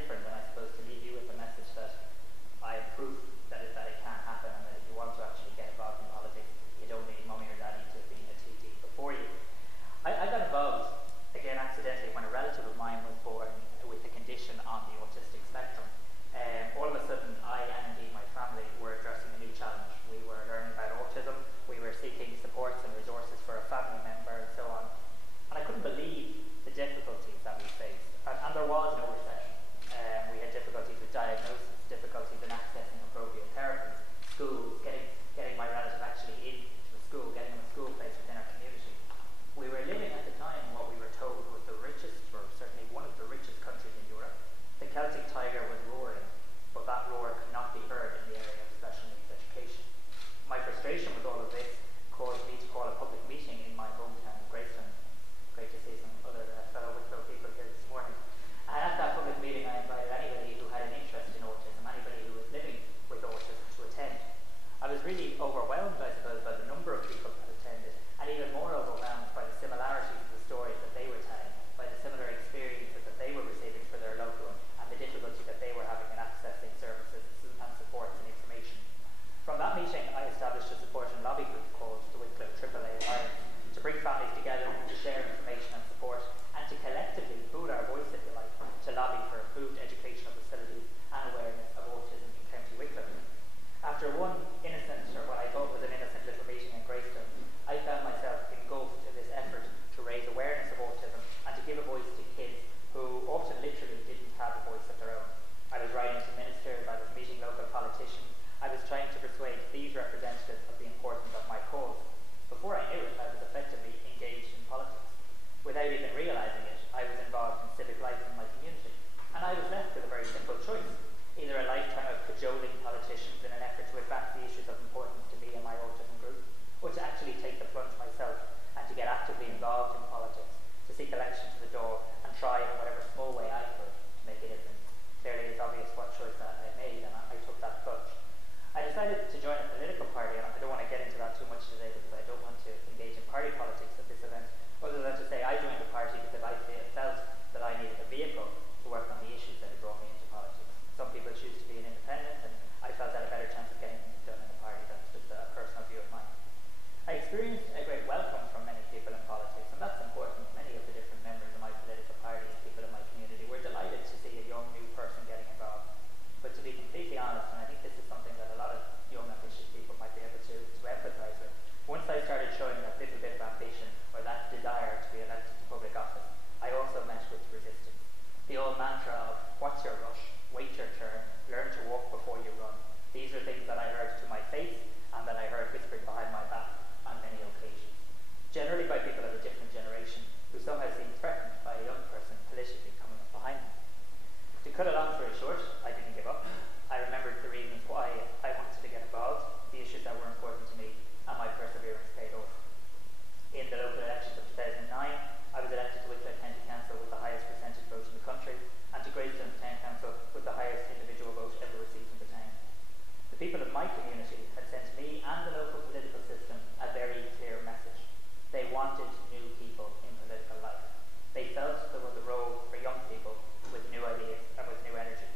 different, and I suppose to leave you with the message that I have proof that it can happen, and that if you want to actually get involved in politics, you don't need mummy or daddy to be a TD before you. I got involved, again accidentally, when a relative of mine was born with a condition on the autistic spectrum. All of a sudden, I and indeed my family were addressing a new challenge. We were learning about autism, we were seeking supports and resources for a family member and so on. And I couldn't believe the difficulties that we faced. And there was no recession. We had difficulties with diagnosis, difficulties in accessing appropriate therapies, schools, getting my relative actually into a school, getting him a school place within our community. We were living at the time in what we were told was the richest, or certainly one of the richest countries in Europe. The Celtic tiger was roaring, but that roar could not be heard in the area of special needs education. My frustration with all of this caused me to call a public meeting in my hometown of Greystone. Great to see some other fellow Wicklow people here this morning. And at that public meeting, I invited anybody who had an interest in autism, anybody who was living with autism, to attend. I was really overwhelmed, I suppose, by the number of people that attended, and even more overwhelmed by the similarities of the stories that they were telling, by the similar experiences that they were receiving for their loved one, and the difficulty that they were having in accessing services and supports and information. From that meeting, I established a support and lobby group called the Wicklow AAA Alliance, to bring families together, to share information and support, and to collectively pool our voice, if you like, to lobby for improved educational facilities and awareness of autism in County Wicklow. After one innocent, or what I thought was an innocent little meeting in Greystone, I found myself engulfed in this effort to raise awareness of autism and to give a voice to kids who often literally didn't have a voice of their own. I was writing to ministers, I was meeting local politicians, I was trying to persuade these representatives of the importance of my cause. Before I knew it, I was effectively engaged in politics. Without even realising it, I was involved in civic life in my community. And I was left with a very simple choice: either a lifetime of cajoling politicians in an effort to advance the issues of importance to me and my autism group, or to actually take the plunge myself and to get actively involved in politics, to seek election to the door and try in whatever small way I could to make a difference. Clearly it's obvious what choice that I made, and I took that plunge. I decided to join a political party, and I don't want to get into that too much today because I don't want to engage in party politics at this event, other than to say I joined the party because I felt that I needed a vehicle to work on the issues that had brought me into politics. Some people choose to be an independent, and I felt that a better chance of getting things done in a party. That's just a personal view of mine. I experienced a great welcome from many people in politics, and that's important. Many of the different members of my political party and people in my community were delighted to see a young new person getting involved. But to be completely honest, and I think this is something that a lot of young ambitious people might be able to empathise with, once I started showing that little bit of ambition or that desire to be elected to public office, I also met with resistance. The old mantra of, what's your rush? Wait your turn, learn to walk before you run. These are things that I heard to my face and that I heard whispered behind my back on many occasions. Generally by people of a different generation who somehow seemed threatened by a young person politically coming up behind them. To cut a long story short, I didn't give up. I remembered the reasons why I wanted to get involved, the issues that were important to me, and my perseverance paid off. In the local elections of 2009, I was elected to Wicklow County Council with the highest percentage vote in the country, and to Greystone Town Council with the highest individual vote ever received in the town. The people of my community had sent me and the local political system a very clear message. They wanted new people in political life. They felt there was a role for young people with new ideas and with new energy.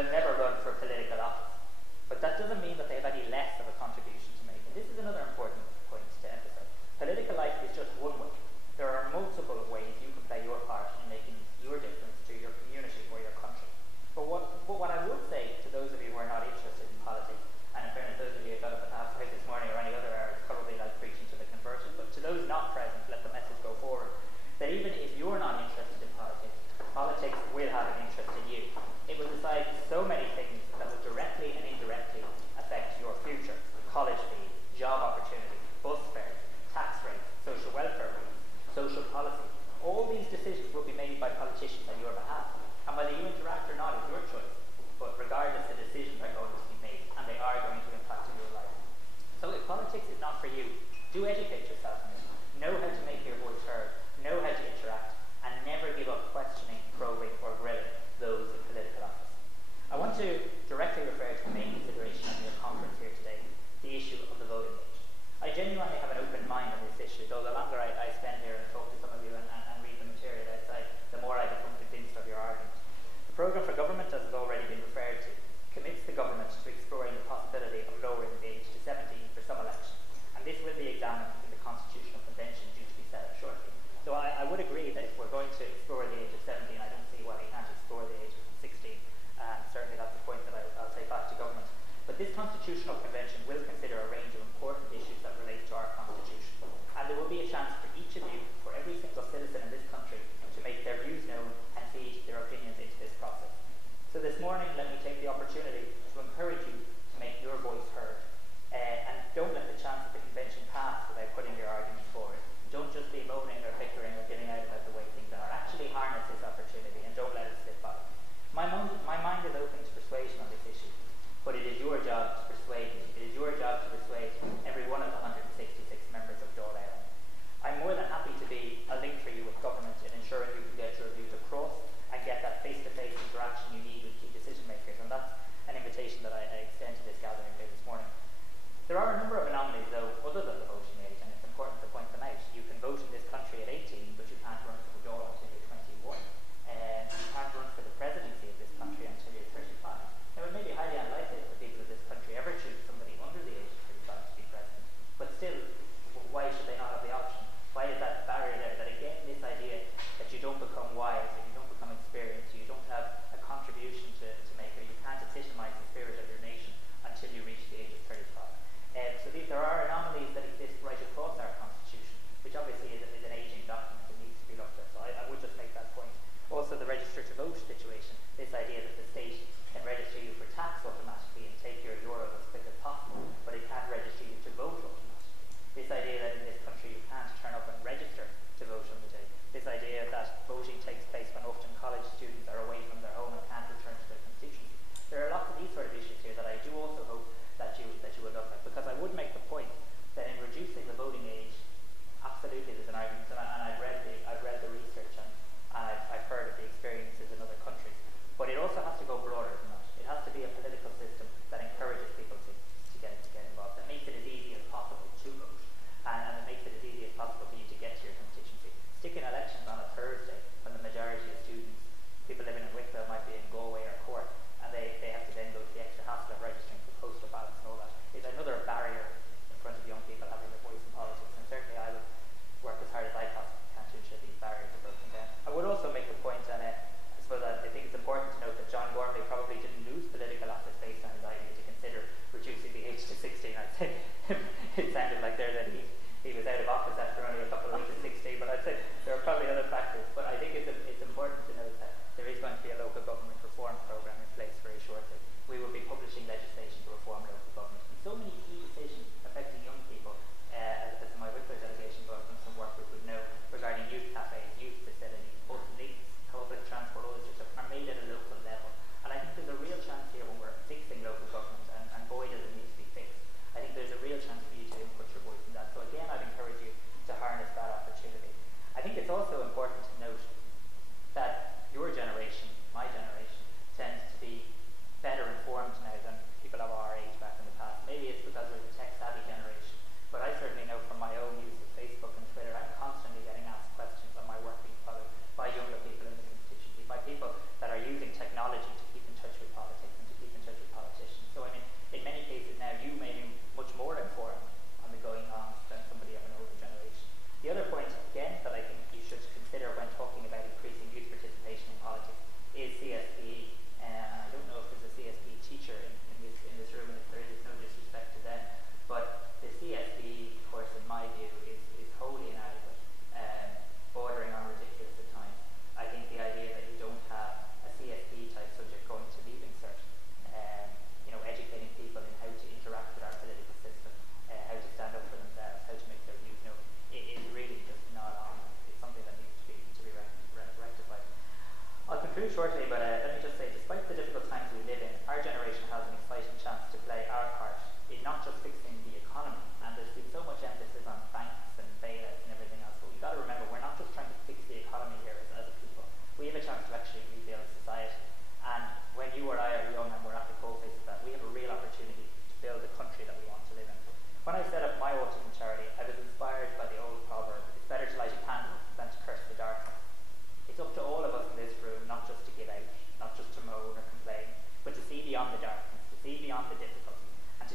will never run for political office. But that doesn't mean that they have any less of a contribution to make. And this is another important point to emphasize. Political life is just one way. There are multiple ways you can play your part in making your difference to your community or your country. But what I would say to those of you who are not interested in politics, and in fairness, those of you who got up at half this morning or any other hour, it's probably like preaching to the converted, but to those not present, let the message go forward, that even if you're not interested in politics, politics will have an interest in you. It will decide so many things that will directly and indirectly affect your future. College fees, job opportunities, bus fares, tax rates, social welfare rates, social policy. All these decisions will be made by politicians on your behalf. And whether you interact or not is your choice. But regardless, the decisions are going to be made, and they are going to impact on your life. So if politics is not for you, do educate yourself in it. Know how to make your voice heard. Know how to interact. And never give up questioning, probing, or grilling those in political office. I want to directly refer to the main consideration of your conference here today, the issue of the voting age. I genuinely have an open mind on this issue, though the longer I spend here and talk to some of you and read the material outside, the more I become convinced of your argument. The programme for government, as has already been referred to, commits the government to exploring the possibility of lowering the age to 17 for some elections, and this will be examined in the Constitutional Convention due to be set up shortly. So I would agree that if we're going to explore the age of 17, I don't see why we can't explore the age of 16, and certainly that's the point that I'll take back to government. But this Constitutional Convention will consider a range of important issues that relate to our Constitution, and there will be a chance for each of you, for every single citizen in this country, to make their views known and feed their opinions into this process. So this morning, let me take the opportunity to encourage you to make your voice heard, and don't let the chance of the convention pass without putting your arguments forward. Don't just be moaning or bickering or giving out about the way things are. Actually harness this opportunity and don't let it slip by. My mind is open to persuasion on this issue, but it is your job to persuade me. It is your job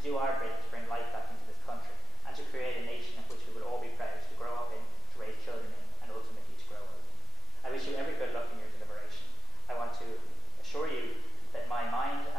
do our bit to bring life back into this country, and to create a nation of which we will all be proud to grow up in, to raise children in, and ultimately to grow old in. I wish you every good luck in your deliberation. I want to assure you that my mind